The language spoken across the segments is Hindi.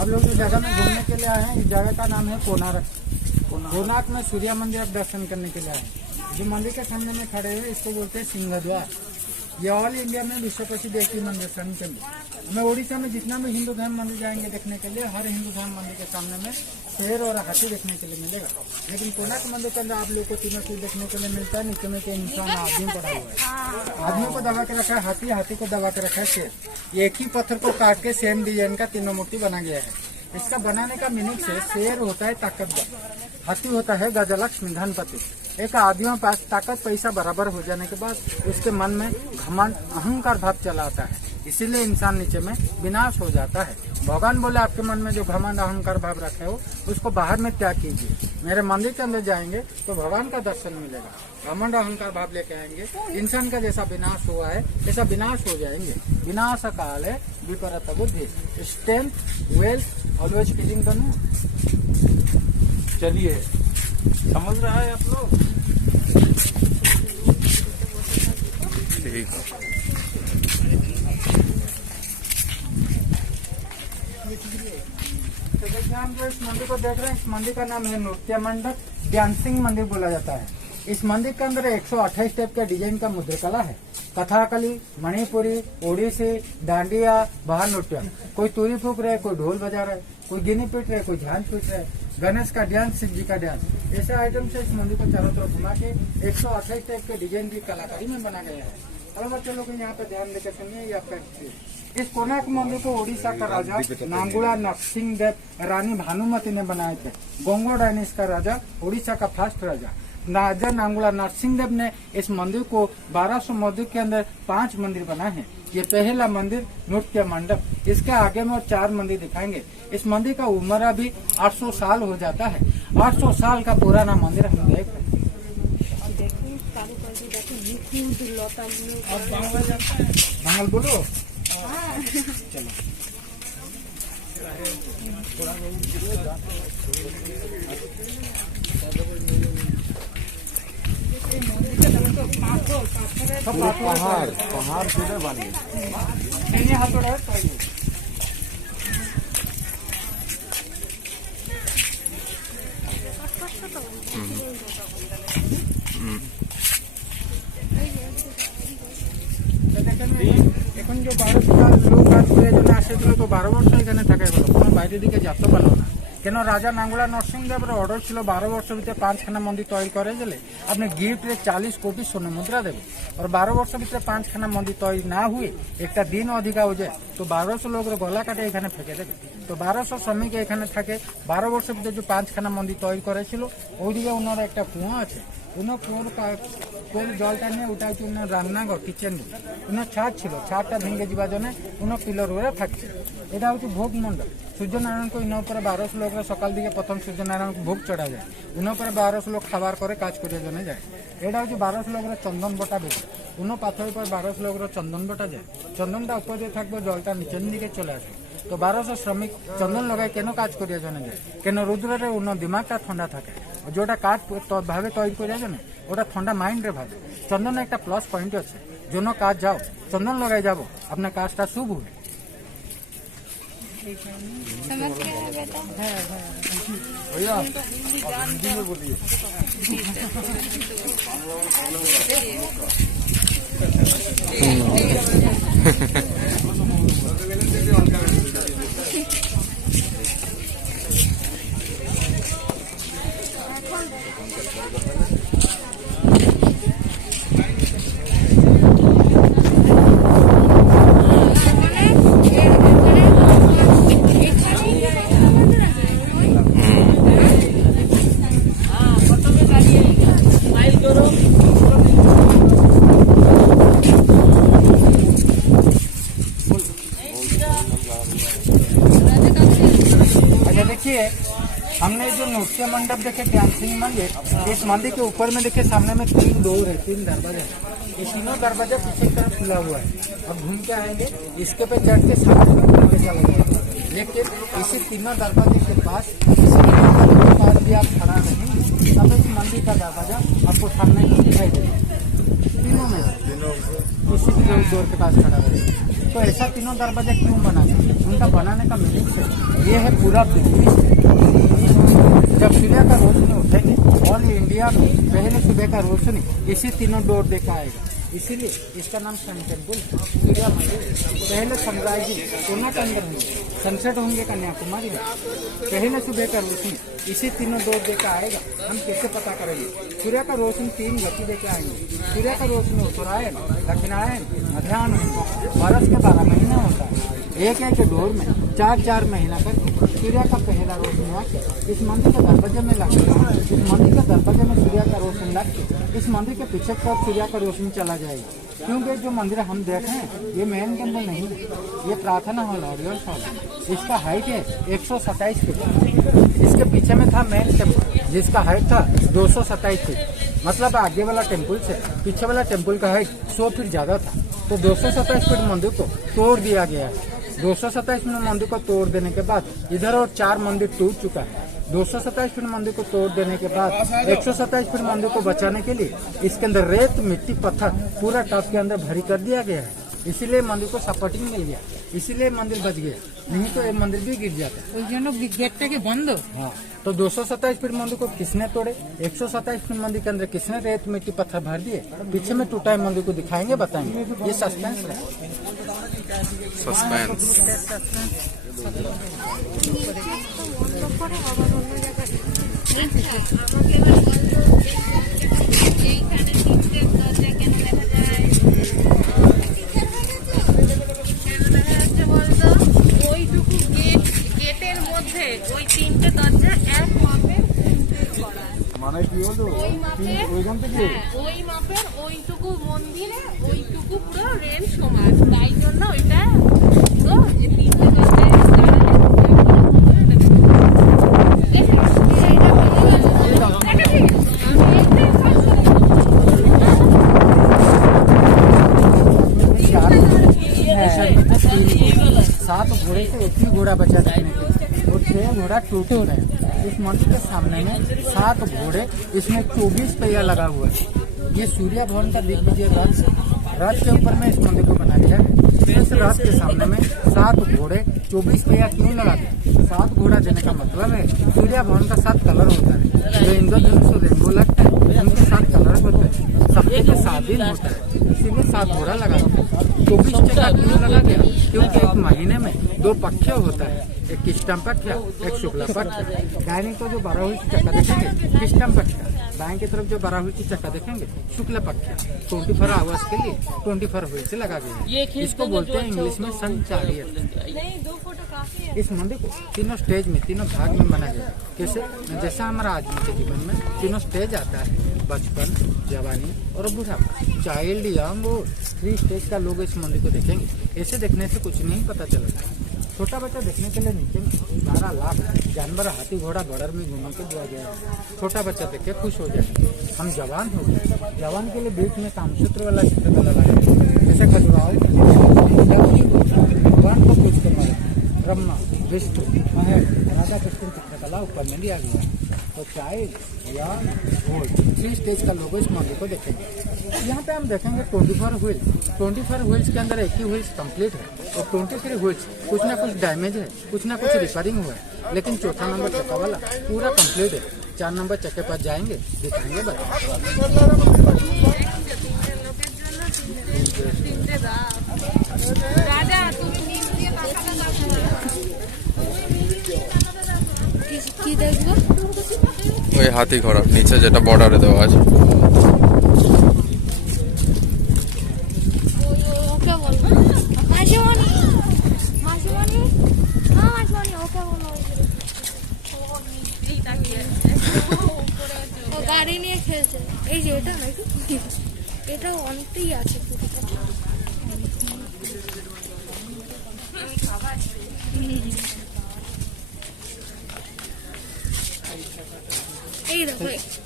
आप लोग इस जगह में घूमने के लिए आए हैं। इस जगह का नाम है कोणार्क। कोणार्क में सूर्य मंदिर आप दर्शन करने के लिए आए हैं। जो मंदिर के सामने में खड़े हुए इसको बोलते हैं सिंहद्वार। ये ऑल इंडिया में विश्व प्रसिद्ध एक ही मंदिर सन के लिए। हमें उड़ीसा में जितना भी हिंदू धर्म मंदिर जाएंगे देखने के लिए, हर हिंदू धर्म मंदिर के सामने में शेर और हाथी देखने के लिए मिलेगा। लेकिन कोणार्क मंदिर के अंदर आप लोग को तीनों चीज देखने के लिए मिलता है। नीचे में के इंसान आदमी पड़ा हुआ है, आदमी को दबा के रखा है हाथी, हाथी को दबा के रखा है शेर। ये एक ही पत्थर को काट के सेम डिजाइन का तीनों मूर्ति बना गया है। इसका बनाने का मीनिंग से शेर होता है ताकतवर, हाथी होता है गजलक्ष्मी धनपति। एक आदमी के पास ताकत पैसा बराबर हो जाने के बाद उसके मन में घमंड अहंकार भाव चला आता है, इसीलिए इंसान नीचे में विनाश हो जाता है। भगवान बोले आपके मन में जो घमंड अहंकार भाव रखे हो उसको बाहर में त्याग कीजिए। मेरे मंदिर के अंदर जाएंगे तो भगवान का दर्शन मिलेगा। घमंड अहंकार भाव लेके आएंगे, इंसान का जैसा विनाश हुआ है ऐसा विनाश हो जाएंगे। विनाश काल है विपरीत बुद्धि, स्ट्रेंथ वेल्थ ऑलवेज फीलिंग दोनों। चलिए, समझ रहा है आप लोग? ठीक है। तो देखिए हम जो इस मंदिर को देख रहे हैं, इस मंदिर का नाम है नृत्य मंडप डांसिंग मंदिर बोला जाता है। इस मंदिर के अंदर 128 टाइप का डिजाइन का मुद्रकला है। कथाकली, मणिपुरी, ओडिसी, डांडिया, बाहर नृत्य। कोई तुरी फूक रहे, कोई ढोल बजा रहे, कोई गिनी पीट रहे, कोई ध्यान पीट रहे, गणेश का डांस, शिव जी का डांस। ऐसे आइटम से इस मंदिर को चारों तरफ घुमा के 128 टाइप के डिजाइन की कलाकारी में बना गया है। और बच्चे लोग यहाँ पे ध्यान देकर सुनिए या इस कोणार्क मंदिर को उड़ीसा का राजा नांगुला नरसिंह देव रानी भानुमति ने बनाए थे। गोंगो डायनेस्टी का राजा, उड़ीसा का फर्स्ट राजा नांगुला नरसिंह देव ने इस मंदिर को 1200 मंदिर के अंदर 5 मंदिर बनाए हैं। ये पहला मंदिर नृत्य मंडप। इसके आगे में और 4 मंदिर दिखाएंगे। इस मंदिर का उम्र अभी 800 साल हो जाता है। 800 साल का पुराना मंदिर हम देख रहे हैं। मंगल बोलो। चलो पहाड़ पहाड़ किधर बने? এখন যে 12 লোক কাজ করে জন্য আসেছিল তো 12 বছর এখানে থাকে গেল, কোনো বাইরে দিকে যেতে পারলো না। কেন রাজা নাঙ্গুলা নরসিংহদেবের অর্ডার ছিল 12 বছর ভিতরে 5খানা মন্দির তৈরি করে গেলে আপনি গিফটে 40 কোটি স্বর্ণ মুদ্রা দেবে। और 12 বছর ভিতরে 5খানা মন্দির তৈরি না हुए একটা দিন অধিকা হয়ে যায় তো 1200 লোকের গলা কাটে এখানে ফেঁকে দেবে। তো 1200 শ্রমিক এখানে থাকে। 12 বছর ভিতরে যে 5খানা মন্দির তৈরি করেছিল ওইদিকে ওনার একটা কুয়া আছে। উনো কুয়োর জলটা নিয়ে ওটা হচ্ছে উনার রান্নাঘর, কিচেন। উনার ছাদ ছিল, ছাদটা ভেঙে যাবার জন্য উনো পিলর ওরা থাকছে। এটা হচ্ছে ভোগ মণ্ডপ। সূর্যনারায়ণকে ইনো উপরে 1200 লোকরা সকাল দিকে প্রথম সূর্যনারায়ণকে ভোগ চড়া যায়। উনো উপরে 1200 লোক খাবার করে কাজ করার জন্য যায়। এটা হচ্ছে 1200 লোকরা চন্দন বটা বেশি। উনো পাথরের উপর 1200 লোকরা চন্দন বটা যায়। চন্দনটা উপর দিয়ে থাকবে, জলটা নিচের দিকে চলে আসবে। তো 1200 শ্রমিক চন্দন লগায় কেন কাজ করিয়া জন্য যায়? কেন রুদ্রে উন্ন দিমাগটা ঠান্ডা থাকে। যেটা কাঠ ভাবে তৈরি করিয়া জন্য ওটা ঠান্ডা মাইন্ড রে ভাবে। চন্দন একটা প্লাস পয়েন্ট আছে, যেন কাজ যাও চন্দন লগাই যাব আপনার কাজটা শুভ হবে। समझ गया है बेटा? भैया हिंदी में बोलिए। देखिए हमने जो नृत्य मंडप देखे डांसिंग मंदिर, इस मंदिर के ऊपर में देखिए सामने में 3 डोर है, 3 दरवाजे। ये तीनों दरवाजा पीछे की तरफ खुला हुआ है। अब घूम के आएंगे, इसके पे चढ़ के सामने में चलेंगे। लेकिन इसी तीनों दरवाजे के पास भी आप खड़ा रहेंगे तब इस मंदिर का दरवाजा आपको सामने दिखाई देगा। तीनों में इसी डोर के पास खड़ा रहेगा। तो ऐसा तीनों दरवाजा क्यों बना? उनका बनाने का मीनिंग है, ये है पूरा बिजली। जब सूर्य का रोशनी उठेंगे ऑल इंडिया में पहले सुबह का रोशनी इसी तीनों डोर देखा आएगा, इसीलिए इसका नाम सन टेम्पल सूर्य मंदिर। पहले सनराइजिंग सोना के अंदर होंगे, सनसेट होंगे कन्याकुमारी में, पहले सुबह का रोशनी इसी तीनों डोर देखा आएगा। हम कैसे पता करेंगे? सूर्य का रोशनी 3 गति देके आएंगे। सूर्य का रोशनी उत्तरायण, दक्षिणायन, मध्याह्न, बरस के 12 महीने होता है। एक एक डोर में 4-4 महीना करके सूर्य का पहला रोशनी आके इस मंदिर के दरवाजे में लगेगा। इस मंदिर के दरवाजे में सूर्य का रोशनी लग के इस मंदिर के पीछे तरफ सूर्य का रोशनी चला जाएगा। क्योंकि जो मंदिर हम देख रहे हैं ये मेन टेम्पल नहीं है, ये प्रार्थना हॉल है, रियल हॉल है। इसका हाइट है 127 फीट। इसके पीछे में था मेन टेम्पल जिसका हाइट था 227 फीट। मतलब आगे वाला टेम्पल से पीछे वाला टेम्पल का हाइट 100 फीट ज्यादा था। तो 227 फीट मंदिर को तोड़ दिया गया है। 227 फीट मंदिर को तोड़ देने के बाद इधर और 4 मंदिर टूट चुका है। 227 फीट मंदिर को तोड़ देने के बाद 127 फीट मंदिर को बचाने के लिए इसके अंदर रेत, मिट्टी, पत्थर पूरा टब के अंदर भरी कर दिया गया है। इसीलिए मंदिर को सपोर्टिंग मिल गया, इसीलिए मंदिर बच गया, नहीं तो ये मंदिर भी गिर जाता। गेट के बंद। हाँ, तो 227 फीट मंदिर को किसने तोड़े? 127 फीट मंदिर के अंदर किसने रेत, मिट्टी, पत्थर भर दिए? पीछे में टूटा है मंदिर को दिखाएंगे, बताएंगे। ये सस्पेंस है। গেটের মধ্যে ওই 3টে দরজা এক মাপের করা, মানে কি হলো ওই মাপের ওইখান থেকে ওই মাপের ওইটুকু মন্দিরে ওইটুকু পুরো রেল সমান, তাই জন্য ওইটা পুরো যে 3টে দরজায় सात घोड़े से एक ही घोड़ा बचा देखने के लिए और 6 घोड़ा टूटे हुए हैं। इस मंदिर के सामने में 7 घोड़े, इसमें 24 पहिया लगा हुआ है। ये सूर्य भवन का दिग्विजय रथ के ऊपर में इस मंदिर को बना गया है। इस रथ के सामने में 7 घोड़े 24 पहिया क्यों लगा दिया? 7 घोड़ा देने का मतलब है सूर्य भवन का 7 कलर होता है। जो इंद्रधनुष और रेनबो लगता है उनके 7 कलर होते हैं, सबके 7 दिन होता है, इसीलिए 7 घोड़ा लगा दिया। 24 चक्का क्यों लगा दिया? क्योंकि एक महीने में 2 पक्ष होता है, एक किष्टम पक्ष, एक शुक्ला पक्ष। दाहिने को जो 12 हुई चक्का देखेंगे किष्टम पक्ष, बाएं की तरफ जो 12 हुई चक्का देखेंगे शुक्ला पक्ष। 24 आवर्स के लिए 24 हुई से लगा गया है। इसको बोलते हैं इंग्लिश में संचारियत। इस मंदिर को तीनों स्टेज में, तीनों भाग में बनाया गया है। कैसे? जैसा हमारा आदमी के जीवन में तीनों स्टेज आता है, बचपन, जवानी और बुढ़ापा, चाइल्ड, यंग और 3 स्टेज का लोग इस मंदिर को देखेंगे। ऐसे देखने से कुछ नहीं पता चलेगा। छोटा बच्चा देखने के लिए नीचे में 12 लाख जानवर, हाथी, घोड़ा, बड़र में घुमा के दिया गया है। छोटा बच्चा देख के खुश हो जाए। हम जवान हो गए, जवान के लिए बीच में कामसूत्र वाला चित्रकला लगाया है। जैसे खजुराहो भगवान को पूछ कर ब्रह्मा, विष्णु, महेश, राधा कृष्ण चित्रकला ऊपर में दिया गया है। तो चाइल्ड या ओल्ड 3 स्टेज का लोगो इस मंदिर को देखेंगे। यहाँ पे हम देखेंगे 24 व्हील्स। 24 व्हील्स के अंदर एक ही व्हील्स कंप्लीट है और 23 व्हील्स कुछ ना कुछ डैमेज है, कुछ ना कुछ रिपेयरिंग हुआ है, लेकिन चौथा नंबर चक्का वाला पूरा कंप्लीट है। 4 नंबर चक्के पर जाएंगे, दिखाएंगे, কি দেখবো? ওই হাতি ঘোড়া নিচে যেটা বর্ডারে দেওয়া আছে। ওকে বলবো মাসিমণি, মাসিমণি, হ্যাঁ মাসিমণি, ওকে বলবো। ও গাড়ি নিয়ে খেলছে। এই যে এটা নাকি, এটা অনেকটাই আছে।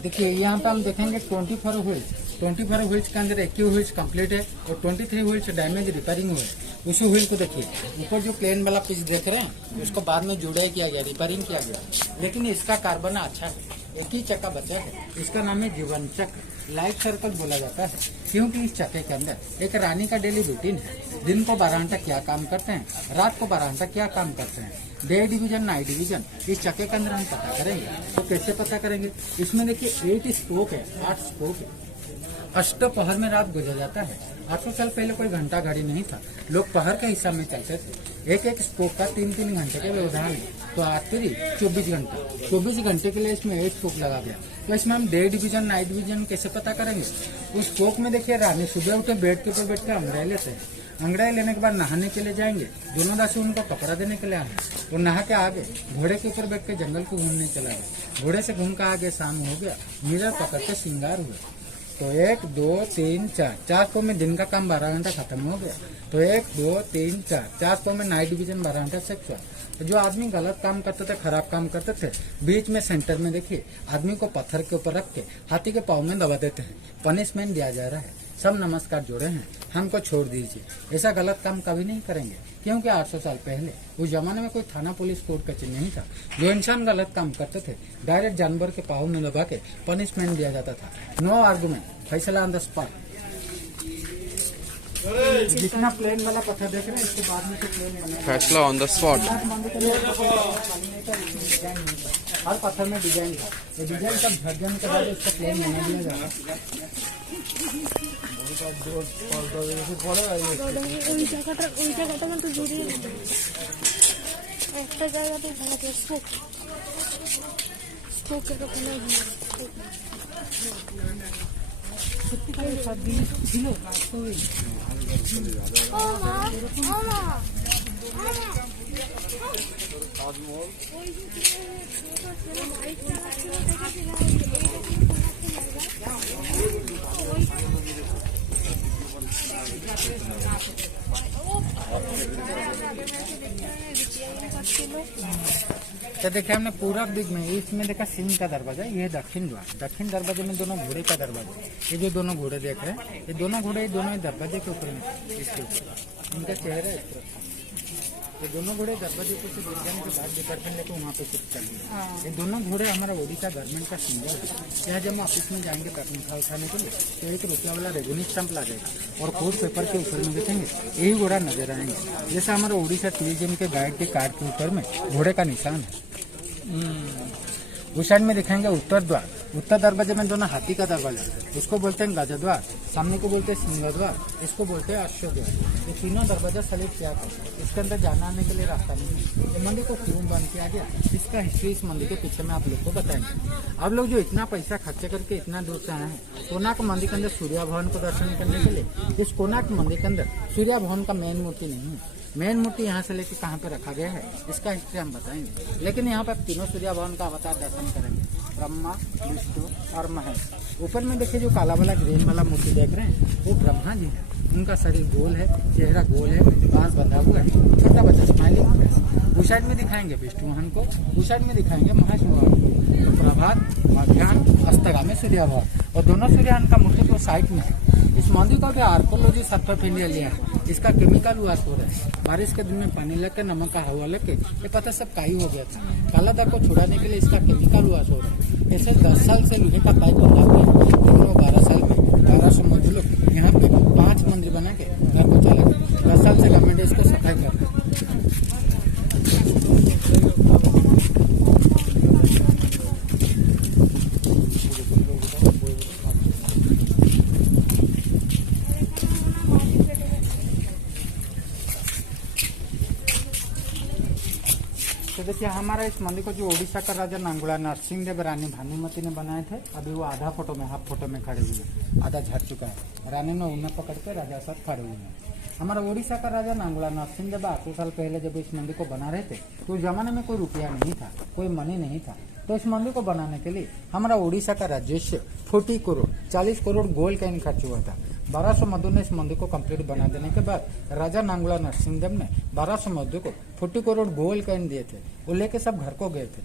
देखिए यहाँ पे हम देखेंगे 24 व्हील्स। 24 व्हील्स के अंदर 21 व्हील्स कंप्लीट है और 23 व्हील्स डैमेज रिपेयरिंग हुए है। उसी व्हील को देखिए, ऊपर जो प्लेन वाला पीस देख रहे हैं उसको बाद में जुड़ाई किया गया, रिपेयरिंग किया गया, लेकिन इसका कार्बन अच्छा है। एक ही चक्का बचा है, इसका नाम है जीवन चक्र, लाइफ सर्कल बोला जाता है। क्योंकि इस चक्के के अंदर एक रानी का डेली रूटीन है। दिन को 12 घंटा क्या काम करते हैं, रात को 12 घंटा क्या काम करते हैं, डे डिवीजन नाइट डिवीजन इस चक्के के अंदर हम पता करेंगे। तो कैसे पता करेंगे? इसमें देखिए 8 स्पोक है, 8 स्पोक है। अष्टपहर में रात गुजर जाता है। 800 साल पहले कोई घंटा घड़ी नहीं था, लोग पहर के हिसाब में चलते थे। एक एक स्पोक का 3-3 घंटे के व्यवधान है, तो 8 3 24 घंटे, 24 घंटे के लिए इसमें 8 स्पोक लगा गया। तो इसमें हम डे डिवीजन नाइट डिवीजन कैसे पता करेंगे? उस स्पोक में देखिए रानी सुबह उठे बेड के ऊपर बैठ के अंगड़ाई लेते हैं, अंगड़ाई लेने के बाद नहाने के लिए जाएंगे, दोनों दासी उनको कपड़ा देने के लिए आए, वो नहा के आगे घोड़े के ऊपर बैठ के जंगल को घूमने चला गया। घोड़े से घूम कर आगे शाम हो गया, मिरर पकड़ के श्रृंगार हुआ। तो 1 2 3 4 स्पोक में दिन का काम 12 घंटा खत्म हो गया। तो 1 2 3 4 स्पोक में नाइट डिवीजन 12 घंटा सेक्स हुआ। तो जो आदमी गलत काम करते थे, खराब काम करते थे, बीच में सेंटर में देखिए आदमी को पत्थर के ऊपर रख के हाथी के पाँव में दबा देते हैं, पनिशमेंट दिया जा रहा है। सब नमस्कार जोड़े हैं, हमको छोड़ दीजिए। ऐसा गलत काम कभी नहीं करेंगे, क्योंकि 800 साल पहले उस जमाने में कोई थाना पुलिस कोर्ट कचहरी नहीं था। जो इंसान गलत काम करते थे डायरेक्ट जानवर के पाँव में दबा के पनिशमेंट दिया जाता था। नो आर्गुमेंट, फैसला ऑन द स्पॉट। जितना प्लेन वाला पत्थर देख रहे हैं इसके बाद में तो प्लेन बना फैसला ऑन द स्पॉट। हर पत्थर में डिजाइन था, ये डिजाइन सब झड़ जाने के बाद इसका प्लेन बना दिया जाएगा। ওই জায়গাটা কিন্তু জড়িয়ে দিতে একটা জায়গাতে ভালো স্পোক স্পোকের ওখানে ছিল तो देखिए हमने पूरब दिग में इसमें देखा सिंह का दरवाजा, ये दक्षिण द्वार। दक्षिण दरवाजे में दोनों घोड़े का दरवाजा, ये जो दोनों घोड़े देख रहे हैं ये दोनों घोड़े दोनों ही दरवाजे के ऊपर में, इसके ऊपर इनका चेहरा इस तरफ। ये दोनों घोड़े दरवाजे को से गिर जाने के बाद डिपार्टमेंट लेकर वहाँ पे शिफ्ट कर दिया। ये दोनों घोड़े हमारा ओडिशा गवर्नमेंट का सिंबल है। यहाँ जब हम ऑफिस में जाएंगे तनख्वाह उठाने के लिए तो 1 रुपया वाला रेवेन्यू स्टैंप लगेगा और कोर्ट पेपर के ऊपर में देखेंगे यही घोड़ा नजर आएंगे। जैसा हमारा ओडिशा टूरिज्म के गाइड के कार्ड के ऊपर में घोड़े का निशान है। उस साइड में दिखाएंगे उत्तर द्वार। उत्तर दरवाजे में दोनों हाथी का दरवाजा, उसको बोलते हैं गज द्वार, सामने को बोलते हैं सिंह द्वार, इसको बोलते हैं अश्व द्वार। ये तीनों दरवाजा सलीब क्या है, इसके अंदर जाना आने के लिए रास्ता नहीं है। ये मंदिर को क्यों बंद किया गया, इसका हिस्ट्री इस मंदिर के पीछे में आप लोग को बताएंगे। आप लोग जो इतना पैसा खर्च करके इतना दूर से आए हैं कोणार्क मंदिर के अंदर सूर्य भवन को दर्शन करने के लिए, इस कोणार्क मंदिर के अंदर सूर्य भवन का मेन मूर्ति नहीं है। मेन मूर्ति यहाँ से लेके कहाँ पे रखा गया है इसका हिस्ट्री हम बताएंगे। लेकिन यहाँ पे आप तीनों सूर्य भवन का अवतार दर्शन करेंगे, ब्रह्मा, विष्णु और महेश। ऊपर में देखिए जो काला वाला ग्रीन वाला मूर्ति देख रहे हैं वो ब्रह्मा जी है। उनका शरीर गोल है, चेहरा गोल है, बांस बंधा हुआ है, छोटा बच्चा स्माइलिंग फेस। उस साइड में दिखाएंगे विष्णु भगवान को, उस साइड में दिखाएंगे महेश भगवान को। तो प्रभात, मध्याह्न, अस्तगामी सूर्य भगवान और दोनों सूर्य भगवान का मूर्ति तो साइड में है। इस मंदिर का भी आर्कोलॉजी सर्वे ऑफ इंडिया लिया है। इसका केमिकल वाश हो रहा है, बारिश के दिन में पानी लग के नमक का हवा लग के ये पता सब काई हो गया था। काला दाग को छुड़ाने के लिए इसका केमिकल वाश हो रहा है। ऐसे 10 साल से लोहे का पाइप बना हुआ है, 12 साल में 1200 मजदूर लोग यहाँ पे 5 मंदिर बना के घर को चला गया। 10 साल से गवर्नमेंट इसको सफाई कर रही है। तो देखिए हमारा इस मंदिर को जो ओडिशा का राजा नांगुला नरसिंह देव रानी भानुमती ने बनाए थे, अभी वो आधा फोटो में, हाफ फोटो में खड़े हुए हैं, आधा झड़ चुका है। रानी ने उन्हें पकड़ के राजा साथ खड़े हुए हैं। हमारा ओडिशा का राजा नांगुला नरसिंह देव 800 साल पहले जब इस मंदिर को बना रहे थे तो उस जमाने में कोई रुपया नहीं था, कोई मनी नहीं था। तो इस मंदिर को बनाने के लिए हमारा ओडिशा का राजस्व 40 करोड़ 40 करोड़ गोल्ड कॉइन खर्च हुआ था। 1200 मजदूर ने इस मंदिर को कंप्लीट बना देने के बाद राजा नांगुला नरसिंह देव ने 1200 मजदूर को 40 करोड़ गोल्ड कॉइन दिए थे। वो लेके सब घर को गए थे।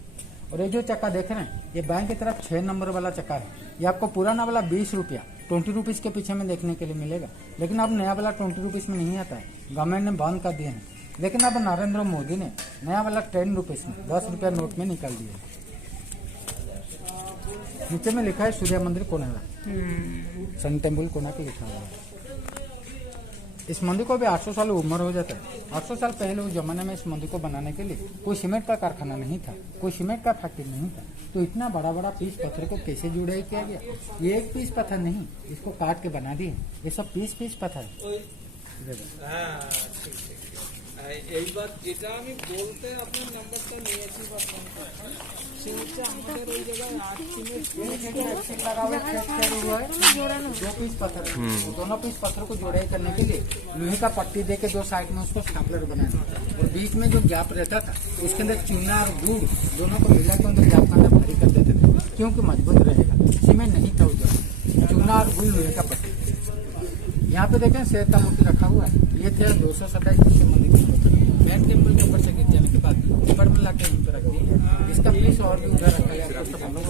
और ये जो चक्का देख रहे हैं ये बैंक की तरफ 6 नंबर वाला चक्का है। ये आपको पुराना वाला 20 रुपया 20 रुपीज के पीछे में देखने के लिए मिलेगा, लेकिन अब नया वाला 20 रुपीज में नहीं आता है, गवर्नमेंट ने बंद कर दिए हैं। लेकिन अब नरेंद्र मोदी ने नया वाला 10 रुपीज में 10 रुपया नोट में निकाल दिया। नीचे में लिखा है सूर्य मंदिर कोणार्क, सन टेम्पल कोणार्क लिखा हुआ है। इस मंदिर को भी 800 साल उम्र हो जाता है। 800 साल पहले उस जमाने में इस मंदिर को बनाने के लिए कोई सीमेंट का कारखाना नहीं था, कोई सीमेंट का फैक्ट्री नहीं था, तो इतना बड़ा बड़ा पीस पत्थर को कैसे जुड़ाई किया गया? ये एक पीस पत्थर नहीं, इसको काट के बना दिए। ये सब पीस पीस पत्थर है। এইবার যেটা আমি বলতে আপনার নাম্বারটা নিয়েছি বা ফোনটা সে হচ্ছে আমাদের ওই জায়গায় 8 किलो लगा हुआ है, छेद हुआ है, दो पीस पत्थर है। दोनों पीस पत्थर को जोड़ाई करने के लिए लोहे का पट्टी दे के दो साइड में उसको स्टेपलर बनाया और बीच में जो गैप रहता था उसके अंदर चूना और गुड़ दोनों को मिला के अंदर गैप करना भारी कर देते थे, क्योंकि मजबूत रहेगा। सीमेंट नहीं था उधर, चूना और गुड़ लोहे का पट्टी। यहाँ पे देखें शेर का मूर्ति रखा हुआ है। ये थे 227 फीट के मंदिर की फोटो। मैन टेम्पल के ऊपर से गिर जाने के बाद ऊपर में लाके यहीं पे रख दी है। इसका पीस और भी उधर रखा है, आपको सब हम लोग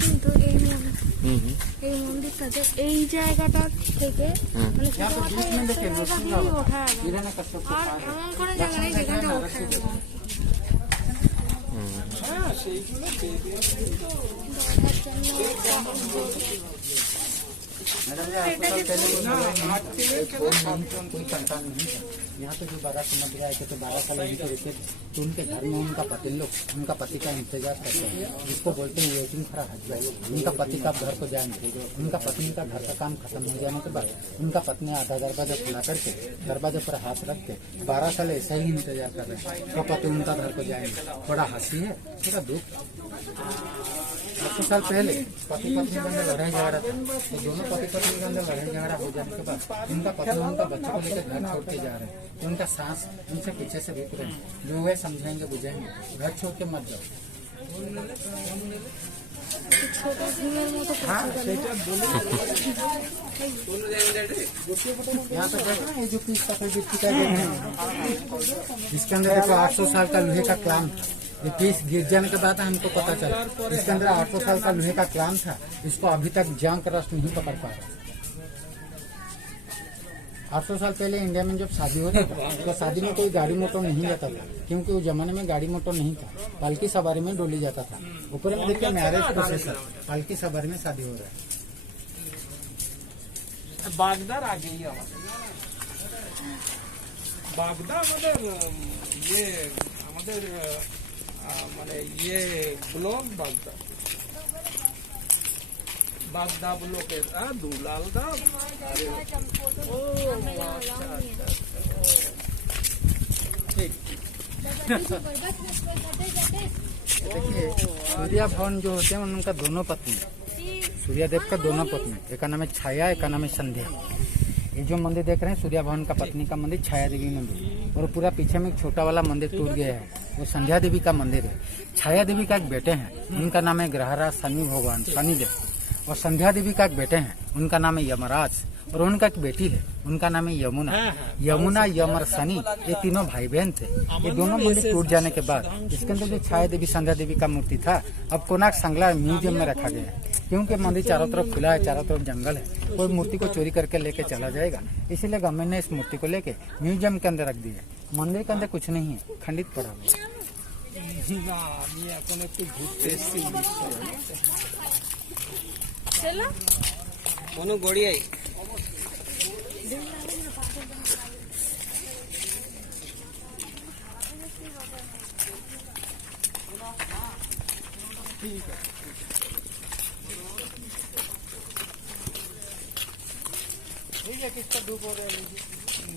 কিন্তু এই মন্দিরটাতে এই জায়গাটা থেকে মানে यहाँ पे बीच में देखिए नरसिंह দিয়েই ওঠা बाबा, যাবে। हिरण्य कश्यप को আর खाया है। এমন কোনো জায়গা নেই যেখানটা ওঠা যাবে না। হ্যাঁ সেইগুলো मैडम ये 800 साल पहले कोई संतान नहीं था। यहाँ पे जो 12 समुद्र आए थे तो 12 साल यहीं पे रहते थे, तो उनके घर में उनका पति लोग उनका पति का इंतजार करते हैं, जिसको बोलते हैं वेटिंग फॉर हस्बैंड। उनका पति कब घर को जाएंगे, उनका पत्नी का घर का काम खत्म हो जाने के बाद उनका पत्नी आधा दरवाजा खुला करके दरवाजे पर हाथ रख के 12 साल ऐसा ही इंतजार कर रहे हैं, तो पति उनका घर को जाएंगे। थोड़ा हंसी है, थोड़ा दुख। 800 साल पहले पति पत्नी के अंदर लड़ाई झगड़ा था, तो दोनों पति पत्नी के अंदर लड़ाई झगड़ा हो जाने के बाद उनका पति उनका बच्चे को लेकर घर छोड़ के जा रहे हैं, तो उनका सांस उनसे पीछे से रुक रहे हैं। जो वे समझाएंगे बुझाएंगे, घर छोड़ के मत जाओ। ছোট ঝিমের মতো हाँ यहाँ पे देखो ये जो पीस पत्थर गिट्टी का देख रहे हैं, इसके अंदर देखो 800 साल का लोहे का क्लाम था। ये पीस गिर जाने के बाद हमको पता चला इसके अंदर 800 साल का लोहे का क्लाम था। इसको अभी तक जंग रस्ट नहीं पकड़ पा रहा। 800 साल पहले इंडिया में जब शादी होता था तो शादी में कोई गाड़ी मोटर नहीं जाता था, क्योंकि उस जमाने में गाड़ी मोटर नहीं था। पालकी सवारी में डोली जाता था। ऊपर में देखिए मैरिज प्रोसेसर, पालकी सवारी में शादी हो रहा है। বাগদার আগেই আমাদের বাগদা আমাদের ইয়ে আমাদের মানে ইয়ে ব্লক বাগদা বাগদা ব্লকের দুলালদা ও আচ্ছা আচ্ছা ঠিক देखिए सूर्या भवन जो होते हैं उनका दोनों पत्नी, सूर्यदेव का दोनों पत्नी, एक का नाम है छाया, एक का नाम है संध्या। ये जो मंदिर देख रहे हैं सूर्या भवन का पत्नी का मंदिर छाया देवी मंदिर, और पूरा पीछे में एक छोटा वाला मंदिर टूट गया है, वो संध्या देवी का मंदिर है। छाया देवी का एक बेटे हैं, उनका नाम है ग्रहराज शनि भगवान शनिदेव, और संध्या देवी का एक बेटे हैं, उनका नाम है यमराज, और उनका एक बेटी है, उनका नाम है यमुना। यमुना, यम और शनि, ये तीनों भाई बहन थे। ये दोनों मंदिर टूट जाने के बाद इसके अंदर जो छाया देवी संध्या देवी का मूर्ति था अब कोणार्क संग्रह म्यूजियम में रखा गया है, क्योंकि मंदिर चारों तरफ खुला है, चारों तरफ जंगल है, कोई मूर्ति को चोरी करके लेके चला जाएगा, इसीलिए गवर्नमेंट ने इस मूर्ति को लेके म्यूजियम के अंदर रख दिया है। मंदिर के अंदर कुछ नहीं है, खंडित पड़ा हुआ है। না আমি এখন একটু ঘুরতে এসেছি চলো কোনো গড়িয়াই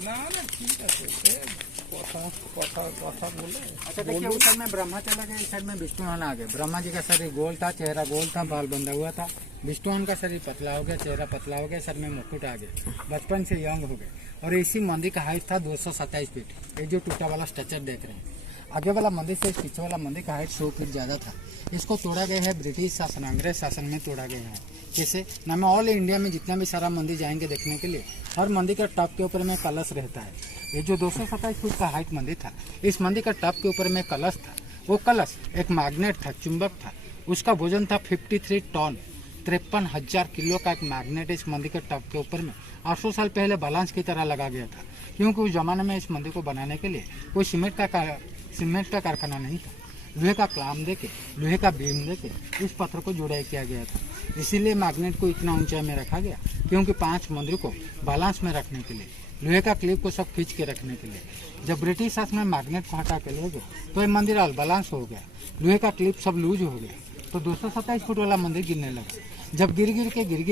না না ঠিক আছে সে কথা কথা কথা বলে अच्छा देखिए उस साइड में ब्रह्मा चला गया, इस साइड में विष्णुवान आ गए। ब्रह्मा जी का शरीर गोल था, चेहरा गोल था, बाल बंधा हुआ था। विष्णुवान का शरीर पतला हो गया, चेहरा पतला हो गया, सर में मुकुट आ गया, बचपन से यंग हो गए। और इसी मंदिर का हाइट था 227 फीट। ये जो टूटा वाला स्ट्रक्चर देख रहे हैं, आगे वाला मंदिर से पीछे वाला मंदिर का हाइट 100 फीट ज्यादा था। इसको तोड़ा गया है ब्रिटिश शासन, अंग्रेज शासन में तोड़ा गया है। जैसे ना मैं ऑल इंडिया में जितना भी सारा मंदिर जाएंगे देखने के लिए, हर मंदिर का टॉप के ऊपर में कलश रहता है। ये जो 227 फीट का हाइट मंदिर था, इस मंदिर का टॉप के ऊपर में कलश था। वो कलश एक मैग्नेट था, चुंबक था, उसका वजन था 53 टन, 53,000 किलो का एक मैग्नेट इस मंदिर के टॉप के ऊपर में 800 साल पहले बैलेंस की तरह लगा गया था। क्योंकि उस जमाने में इस मंदिर को बनाने के लिए कोई सीमेंट का कारखाना नहीं था, लोहे का क्लाम देके, लोहे का बीम देके इस पत्थर को जोड़ाई किया गया था। इसीलिए मैग्नेट को इतना ऊंचाई में रखा गया क्योंकि 5 मंदिर को बैलेंस में रखने के लिए, लोहे का क्लिप को सब खींच के रखने के लिए। जब ब्रिटिश शासन में मैग्नेट को हटा के ले गए तो ये मंदिर अनबैलेंस हो गया, लोहे का क्लिप सब लूज हो गया, तो 227 फुट वाला मंदिर गिरने लगा। जब गिर गिर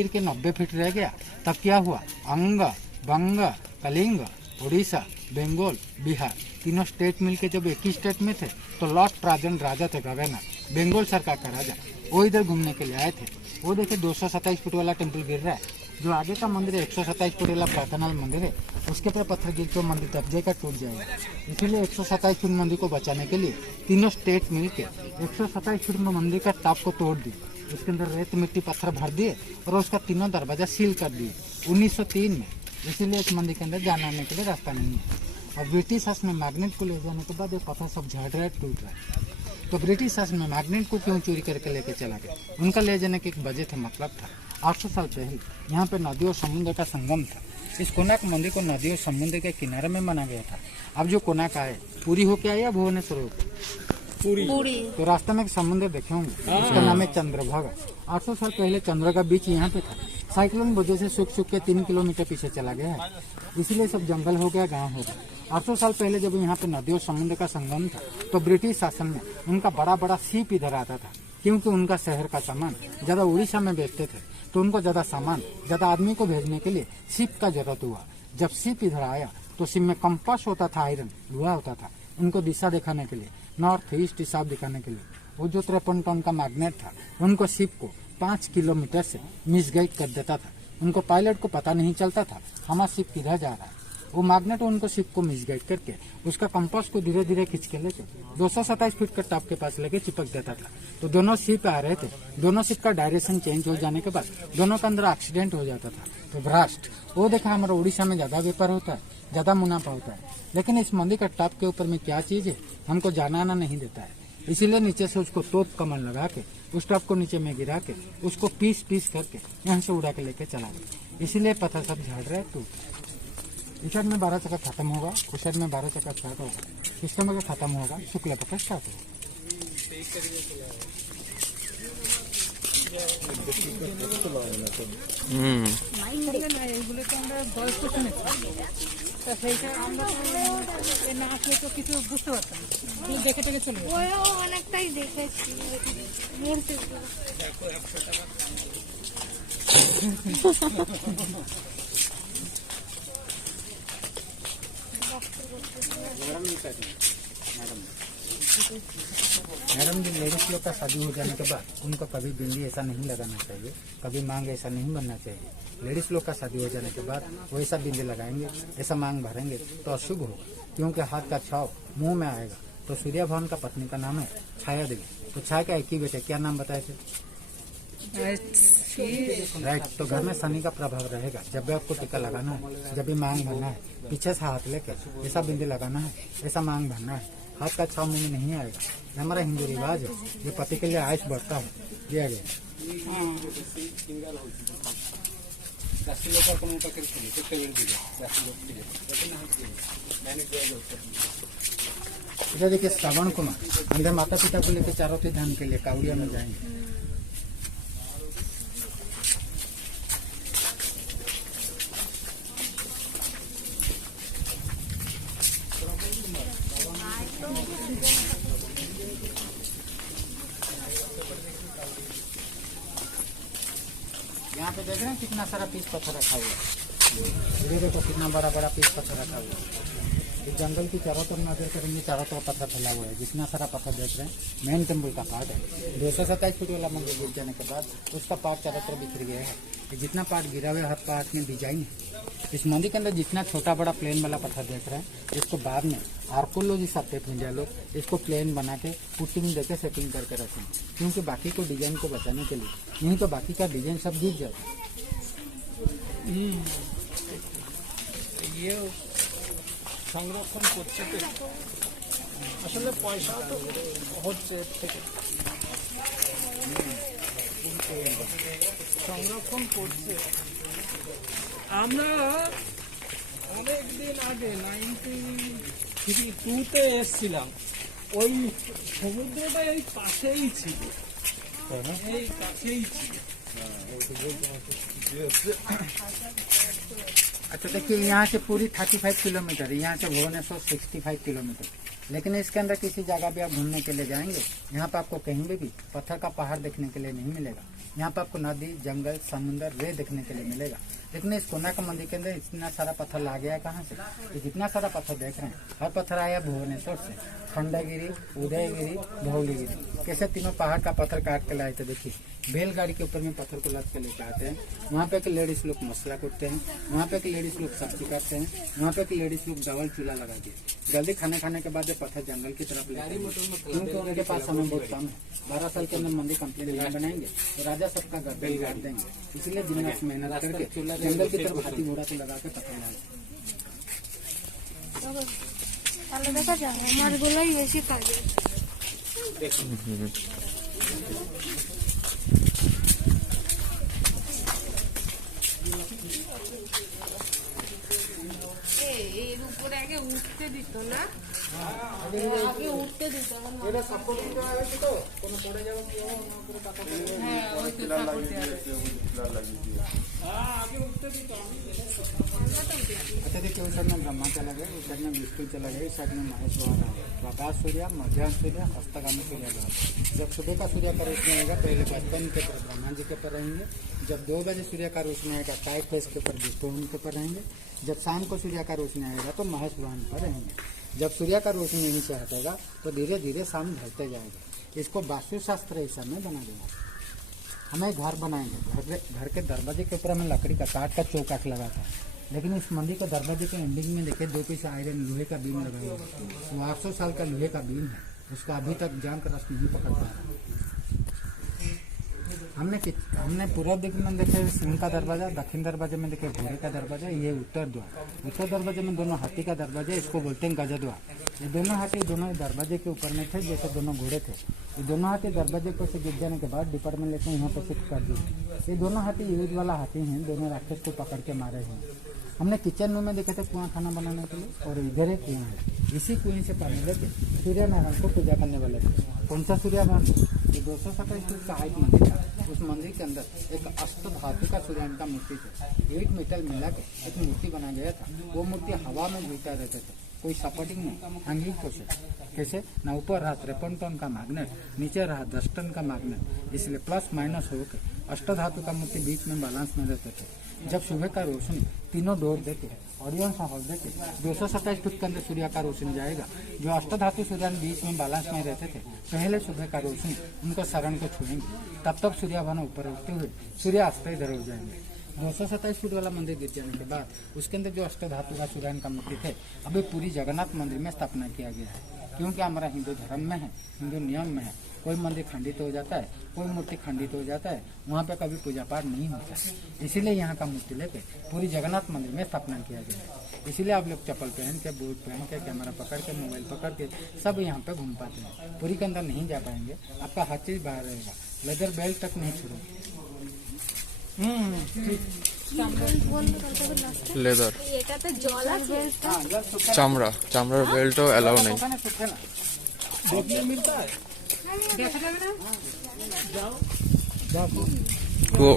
के 90 फीट रह गया, तब क्या हुआ, अंग, बंग, कलिंग, उड़ीसा, बंगाल, बिहार तीनों स्टेट मिलके जब एक ही स्टेट में थे तो लॉर्ड ट्राजन राजा थे, गवर्नर, बंगाल सरकार का राजा, वो इधर घूमने के लिए आए थे। वो देखे 227 फुट वाला टेम्पल गिर रहा है। जो आगे का मंदिर है 127 फुट वाला प्रार्थना मंदिर है, उसके पर पत्थर गिर के मंदिर दब जाएगा, टूट जाएगा। इसीलिए 127 फुट मंदिर को बचाने के लिए तीनों स्टेट मिलके 127 फुट में मंदिर का टॉप को तोड़ दिए, उसके अंदर रेत मिट्टी पत्थर भर दिए और उसका तीनों दरवाजा सील कर दिए 1903 में। इसीलिए इस मंदिर के अंदर जाने आने के लिए रास्ता नहीं है। और ब्रिटिश शासन में मैग्नेट को ले जाने के बाद ये पत्थर सब झड़ रहा है, टूट रहा है। तो ब्रिटिश शासन में मैग्नेट को क्यों चोरी करके लेके चला गया, उनका ले जाने के एक वजह थे, मतलब था। 800 साल पहले यहाँ पे नदी और समुद्र का संगम था। इस कोणार्क मंदिर को नदी और समुद्र के किनारे में बना गया था। अब जो कोणार्क आए पूरी होके आए या भुवनेश्वर होके, पूरी तो रास्ते में एक समुद्र देखे होंगे, उसका नाम है चंद्रभागा। 800 साल पहले चंद्र का बीच यहाँ पे था। साइक्लोन वजह से सूख के 3 किलोमीटर पीछे चला गया है, इसीलिए सब जंगल हो गया, गांव हो गया। 800 साल पहले जब यहाँ पे नदी और समुद्र का संगम था तो ब्रिटिश शासन में उनका बड़ा बड़ा शिप इधर आता था, क्योंकि उनका शहर का सामान ज्यादा उड़ीसा में बेचते थे, तो उनको ज्यादा सामान, ज्यादा आदमी को भेजने के लिए शिप का जरूरत हुआ। जब शिप इधर आया तो शिप में कंपास होता था, आयरन लोहा होता था, उनको दिशा दिखाने के लिए, नॉर्थ ईस्ट हिसाब दिखाने के लिए। वो जो 53 टन का मैग्नेट था उनको शिप को 5 किलोमीटर से मिसगाइड कर देता था। उनको पायलट को पता नहीं चलता था हमारा शिप किधर जा रहा है। वो मैग्नेट उनको शिप को मिसगाइड करके उसका कंपास को धीरे धीरे खींच के लेके 227 फीट के टॉप के पास लेके चिपक देता था। तो दोनों शिप आ रहे थे, दोनों शिप का डायरेक्शन चेंज हो जाने के बाद दोनों का अंदर एक्सीडेंट हो जाता था, तो ब्रास्ट। वो देखा हमारा उड़ीसा में ज्यादा व्यापार होता है, ज्यादा मुनाफा होता है, लेकिन इस मंदिर का टॉप के ऊपर में क्या चीज है हमको जाना नहीं देता है। इसीलिए नीचे से उसको तोप कमल लगा के उस टॉप को नीचे में गिरा के उसको पीस करके यहाँ से उड़ा के लेके चला गया। इसीलिए पत्थर सब झाड़ रहा है, टूट। इस साइड में 12 चक्का खत्म होगा, उस साइड में 12 चक्का स्टार्ट होगा, सिस्टम अगर खत्म होगा शुक्ला पक्का स्टार्ट होगा। এইগুলো তো আমরা গল্প শুনেছি, তা সেইটা আমরা না আসলে তো কিছু বুঝতে পারতাম না, শুধু দেখে চলে যেতাম। ওরাও অনেকটাই দেখেছি মূর্তি। मैडम जी, लेडीज लोग का शादी हो जाने के बाद उनको कभी बिंदी ऐसा नहीं लगाना चाहिए, कभी मांग ऐसा नहीं बनना चाहिए। लेडीज लोग का शादी हो जाने के बाद वो ऐसा बिंदी लगाएंगे, ऐसा मांग भरेंगे तो अशुभ होगा, क्योंकि हाथ का छाव मुंह में आएगा। तो सूर्या भवन का पत्नी का नाम है छाया देवी। तो छाया का एक ही बेटे, क्या नाम बताए थे? राइट। तो घर में शनि का प्रभाव रहेगा। जब भी आपको टीका लगाना है, जब भी मांग भरना है, पीछे से हाथ लेकर ऐसा बिंदी लगाना है, ऐसा मांग भरना है, हाथ का छाव मुंह में नहीं आएगा। ये हमारा हिंदू रिवाज है, ये पति के लिए आयुष बढ़ता है, दिया गया। इधर देखिए श्रवण कुमार अंदर माता पिता को लेकर चारों थे धाम के लिए कावड़िया में जाएंगे। यहाँ पे देख रहे हैं कितना सारा पीस पत्थर रखा हुआ है, ये देखो कितना बड़ा बड़ा पीस पत्थर रखा हुआ है। इस जंगल की चारों तरफ नजर करेंगे, चारों तरफ पत्थर फैला हुआ है। जितना सारा पत्थर देख रहे हैं मेन टेम्पल का पार्ट है। 227 फुट वाला मंदिर गिर जाने के बाद उसका पार्ट चारों तरफ बिखर गया है। जितना पार्ट गिरा हुआ है हर पार्ट में डिजाइन है। इस मंदिर के अंदर जितना छोटा बड़ा प्लेन वाला पत्थर देख रहे हैं, इसको बाद में आर्कोलॉजिस्ट आते हैं लोग, इसको प्लेन बना के पुटिंग देके सेटिंग करके रखें, क्योंकि बाकी को डिजाइन को बचाने के लिए, नहीं तो बाकी का डिजाइन सब गिर जाए। ইয়ে সংরক্ষণ করছে তো, আসলে পয়সা তো হচ্ছে এর থেকে, সংরক্ষণ করছে। আমরা অনেক দিন আগে 92-তে এসছিলাম, ওই সমুদ্রটা এই পাশেই ছিল, এই কাছেই ছিল। अच्छा देखिए यहाँ से पूरी 35 किलोमीटर, यहाँ से भुवनेश्वर 65 किलोमीटर, लेकिन इसके अंदर किसी जगह भी आप घूमने के लिए जाएंगे, यहाँ पे आपको कहीं भी पत्थर का पहाड़ देखने के लिए नहीं मिलेगा। यहाँ पे आपको नदी, जंगल, समुद्र, वे देखने के लिए मिलेगा। लेकिन इस कोणार्क मंदिर के अंदर इतना सारा पत्थर ला गया है कहाँ से? ये जितना सारा पत्थर देख रहे हैं, हर पत्थर आया भुवनेश्वर से। खंडगिरी, उदयगिरी, धौलीगिरी, कैसे तीनों पहाड़ का पत्थर काट के लाए थे। देखिए बैलगाड़ी के ऊपर में पत्थर को लद के लेके आते हैं। वहाँ पे एक लेडीज लोग मसला कूटते हैं, वहाँ पे एक लेडीज लोग सब्जी काटते हैं, वहाँ पे एक लेडीज लोग डबल चूल्हा लगा दिए। जल्दी खाने के बाद ये पत्थर जंगल की तरफ ले जाएंगे, क्योंकि उनके पास समय बहुत कम है। 12 साल के अंदर मंदिर कंप्लीट नहीं बनाएंगे तो राजा सबका गर्दन काट देंगे। इसलिए दिन रात मेहनत करके जंगल की तरफ हाथी घोड़ा को लगा के पत्थर डालते। তাহলে দেখা যাবে আমার গুলোই বেশি কাজে। এর উপরে আগে উঠতে দিত না, আগে উঠতে দিত না। হ্যাঁ ওই তো সাপোর্টে अच्छा देखिए उस साइड में ब्रह्मा चला गया, उस साइड में विष्णु चला गया, इस साइड में महेश भगवान आ गया। प्रकाश सूर्य, मध्याह्न सूर्य, अस्तगामी सूर्य का। जब सुबह का सूर्य का रोशनी आएगा पहले 55 के ऊपर ब्रह्मा जी के ऊपर रहेंगे। जब 2 बजे सूर्य का रोशनी आएगा 5 फेस के ऊपर विष्णु के ऊपर रहेंगे। जब शाम को सूर्य का रोशनी आएगा तो महेश भगवान पर रहेंगे। जब सूर्य का रोशनी यहीं से हटेगा तो धीरे धीरे शाम ढलते जाएगा। इसको वास्तुशास्त्र हिसाब में बना देगा। हमें घर बनाएंगे, घर के दरवाजे के ऊपर हमें लकड़ी का काठ का चौकाठ लगा था, लेकिन इस मंदिर के दरवाजे के एंडिंग में देखिए 2 पीस आयरन लोहे का बीम लगा हुआ है। 800 साल का लोहे का बीम है, उसका अभी तक जान का रस नहीं पकड़ पाया। हमने पूर्व दिख में देखे सिंह का दरवाजा, दक्षिण दरवाजे में देखे घोड़े का दरवाजा, ये उत्तर द्वार। उत्तर दरवाजे में दोनों हाथी का दरवाजा, इसको बोलते हैं गजा द्वार। ये दोनों हाथी दोनों दरवाजे के ऊपर में थे, जैसे दोनों घोड़े थे। ये दोनों हाथी दरवाजे पर से गिर जाने के बाद डिपार्टमेंट लेते हैं यहाँ पर शिफ्ट कर दिए। ये दोनों हाथी युद्ध वाला हाथी हैं, दोनों राक्षस को पकड़ के मारे हैं। हमने किचन रूम में देखे थे कुआं खाना बनाने के लिए, और इधर एक कुआं है। इसी कुएं से पानी लेके सूर्य नारायण को पूजा करने वाले थे। कौन सा सूर्य नारायण? ये 227 फीट का हाइट मंदिर था। उस मंदिर के अंदर एक अष्ट धातु का सूर्य का मूर्ति था। 8 मेटल मिला के एक मूर्ति बना गया था। वो मूर्ति हवा में घूमता रहते थे, कोई सपोर्टिंग नहीं, हैंगिंग पोजिशन। कैसे ना ऊपर रहा 53 टन का मैग्नेट, नीचे रहा 10 टन का मैग्नेट, इसलिए प्लस माइनस होकर अष्ट धातु का मूर्ति बीच में बैलेंस में रहते थे। जब सुबह का रोशनी तीनों डोर देके ऑरियन सा हॉल देके 227 फीट के अंदर सूर्य का रोशनी जाएगा, जो अष्ट धातु सूर्य बीच में बैलेंस में रहते थे, पहले सुबह का रोशनी उनको शरण को छुएंगे, तब तक सूर्य भगवान ऊपर उठते हुए सूर्य अस्त इधर हो जाएंगे। 227 फीट वाला मंदिर गिर जाने के बाद उसके अंदर जो अष्ट धातु का सूर्य का मूर्ति थे, अभी पूरी जगन्नाथ मंदिर में स्थापना किया गया है। क्योंकि हमारा हिंदू धर्म में है, हिंदू नियम में है, कोई मंदिर खंडित हो जाता है, कोई मूर्ति खंडित हो जाता है, वहाँ पे कभी पूजा पाठ नहीं होता है। इसीलिए यहाँ का मूर्ति लेके पूरी जगन्नाथ मंदिर में स्थापना किया गया है। इसीलिए आप लोग चप्पल पहन के, बूट पहन के, कैमरा पकड़ के, मोबाइल पकड़ के सब यहाँ पे घूम पाते हैं। पूरी के अंदर नहीं जा पाएंगे, आपका हर चीज बाहर रहेगा, लेदर बेल्ट तक नहीं छोड़ेंगे। লেদার, এটাতে জল আছে। চামড়া, চামড়ার বেল্টও অ্যালাউ নেই। ওখানে सूखे ना देखने मिलता है। গো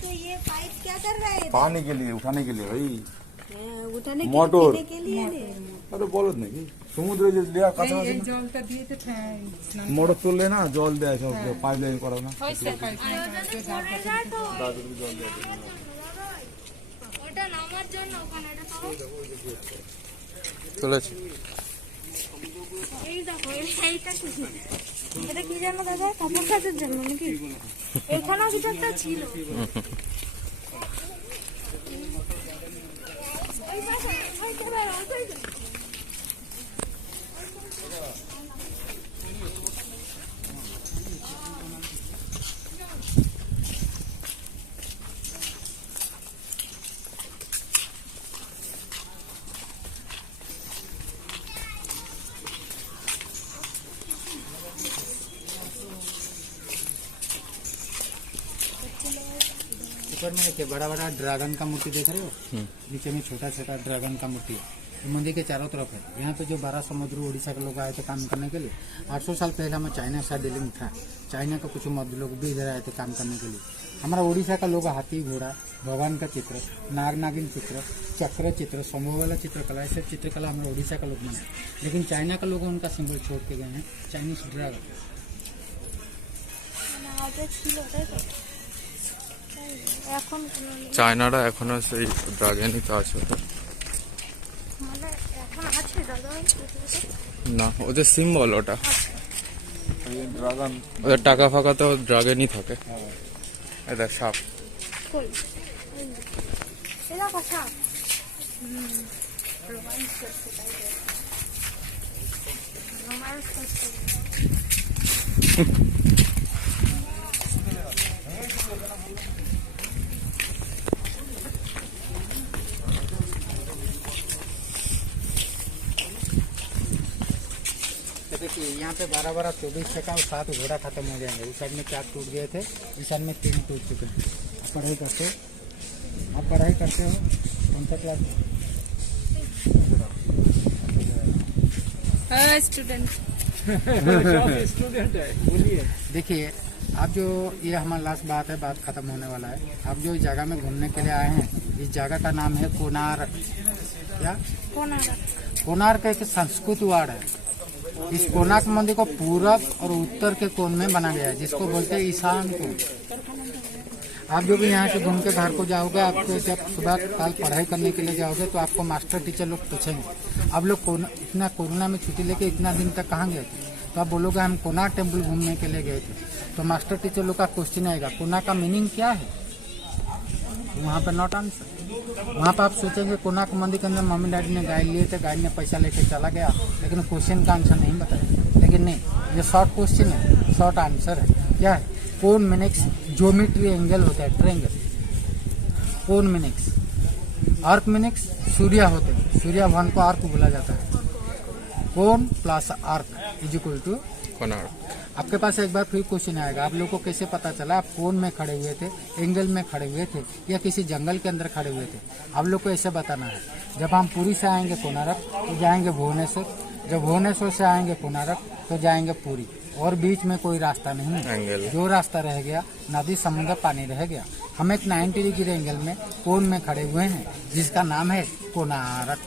तो ये पाइप क्या कर रहा है? पानी के लिए, उठाने के लिए भाई। उठाने के मोटर। पीने के लिए रे। अरे बोलो नहीं সমুদ্রে যে দেয়া কাঁচা আছে না, জলটা দিয়েছে মোটর তুললে না জল দেয় সব, পাইপ লাইন করা না। ওটা নামার জন্য ওখানে এটা তো চলেছে। এই দেখো এইটা কি? এটা কি জানো দাদা? কাপড় কাচার জন্য নাকি? এখানেও কিছু একটা ছিল। ওই পাশে, ওই কোথায়, ওই সাইডে। ऊपर में देखिए बड़ा बड़ा ड्रैगन का मूर्ति देख रहे हो, नीचे में छोटा छोटा ड्रैगन का मूर्ति है। ये मंदिर के चारों तरफ है। यहाँ पे जो 12 समुद्र उड़ीसा के लोग आए थे काम करने के लिए। 800 साल पहले हमें चाइना से डीलिंग था। चाइना के कुछ मध्य लोग भी इधर आए थे काम करने के लिए। हमारा उड़ीसा का लोग हाथी घोड़ा, भगवान का चित्र, नाग नागिन चित्र, चक्र चित्र, समूह वाला चित्रकला, ये सब चित्रकला हमारा उड़ीसा का लोग नहीं है। लेकिन चाइना का लोग उनका सिंबल छोड़ के गए हैं, चाइनीज ड्रैगन। আগে ছিল তাই তো এখন চায়নারা এখনো সেই ড্রাগনই তো আছে ওদের। মানে এখন আছে দাদা না, ওদের সিম্বল ওটা। ড্রাগন ওদের টাকা ফাঁকা তো ড্রাগনই থাকে। এটা সাপ। কই এটা কথা রোমান্স করতে তাই রোমান্স করতে देखिए यहाँ पे 12-12, 24 छक्का और 7 घोड़ा खत्म हो जाएंगे। इस साइड में 4 टूट गए थे, इस साइड में 3 टूट चुके हैं। आप पढ़ाई करते हो? आप पढ़ाई करते हो कौन सा क्लास में? स्टूडेंट स्टूडेंट है, बोलिए। देखिए आप जो ये हमारा लास्ट बात है, बात खत्म होने वाला है। आप जो इस जगह में घूमने के लिए आए हैं, इस जगह का नाम है कोणार्क। क्या? कोणार्क एक संस्कृत वर्ड है। इस कोणार्क मंदिर को पूरब और उत्तर के कोण में बना गया है, जिसको बोलते हैं ईशान कोण। आप जो भी यहाँ से घूम के घर को जाओगे, आपको जब सुबह कल पढ़ाई करने के लिए जाओगे तो आपको मास्टर टीचर लोग पूछेंगे आप लोग इतना कोरोना में छुट्टी लेके इतना दिन तक कहाँ गए थे, तो आप बोलोगे हम कोणार्क टेम्पल घूमने के लिए गए थे। तो मास्टर टीचर लोग का क्वेश्चन आएगा कोणार्क का मीनिंग क्या है, वहाँ पे नॉट आंसर। वहाँ पे आप सोचेंगे कोणार्क मंदिर के अंदर मम्मी डैडी ने गाय लिए थे, गाय ने पैसा लेके चला गया, लेकिन क्वेश्चन का आंसर नहीं बताया। लेकिन नहीं, ये शॉर्ट क्वेश्चन है, शॉर्ट आंसर है। क्या है? कोण मिनिक्स ज्योमेट्री एंगल होता है, ट्रायंगल। कोण मिनिक्स, आर्क मिनिक्स सूर्य होते हैं, सूर्य भगवान को आर्क बोला जाता है। कोण plus arc is equal to Konark. आपके पास एक बार फिर क्वेश्चन आएगा, आप लोगों को कैसे पता चला आप कोण में खड़े हुए थे, एंगल में खड़े हुए थे, या किसी जंगल के अंदर खड़े हुए थे? आप लोग को ऐसे बताना है। जब हम पुरी से आएंगे कोणार्क तो जाएंगे भुवनेश्वर, जब भुवनेश्वर से आएंगे कोणार्क तो जाएंगे पुरी, और बीच में कोई रास्ता नहीं है। एंगल जो रास्ता रह गया नदी समुद्र पानी रह गया। हम एक 90 डिग्री एंगल में कोण में खड़े हुए हैं, जिसका नाम है कोणार्क।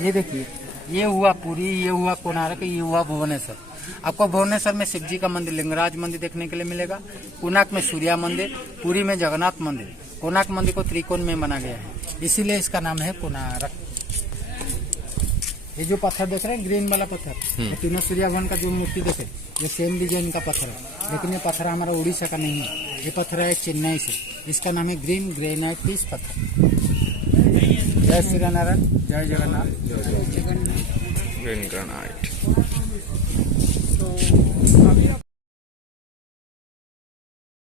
ये देखिए, ये हुआ पुरी, ये हुआ कोणार्क, ये हुआ भुवनेश्वर। आपको भुवनेश्वर में शिव जी का मंदिर, लिंगराज मंदिर देखने के लिए मिलेगा। कोणार्क में सूर्य मंदिर, पुरी में जगन्नाथ मंदिर। कोणार्क मंदिर को त्रिकोण में बना गया है, इसीलिए इसका नाम है कोणार्क। ये जो पत्थर देख रहे हैं ग्रीन वाला पत्थर, ये तीनों सूर्य भगवान का जो मूर्ति देखे, ये सेम डिजाइन का पत्थर है, लेकिन ये पत्थर हमारा उड़ीसा का नहीं है। ये पत्थर है चेन्नई से, इसका नाम है ग्रीन ग्रेनाइट पीस पत्थर। जय श्री नारायण, जय जगन्नाथ, जय जगन्नाथ। Green granite.